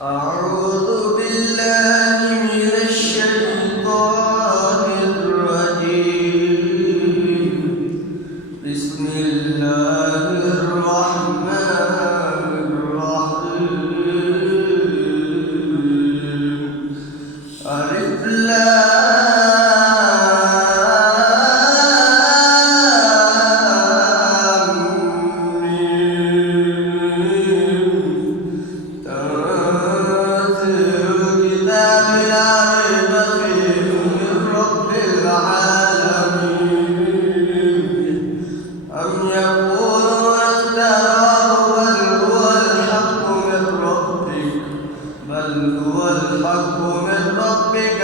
أعوذ بالله من الشيطان الرجيم. بسم الله الرحمن الرحيم. ألف لام ميم. تنزيل الكتاب لا ريب فيه من رب العالمين. أم يقولون افتراه بل هو الحق من ربك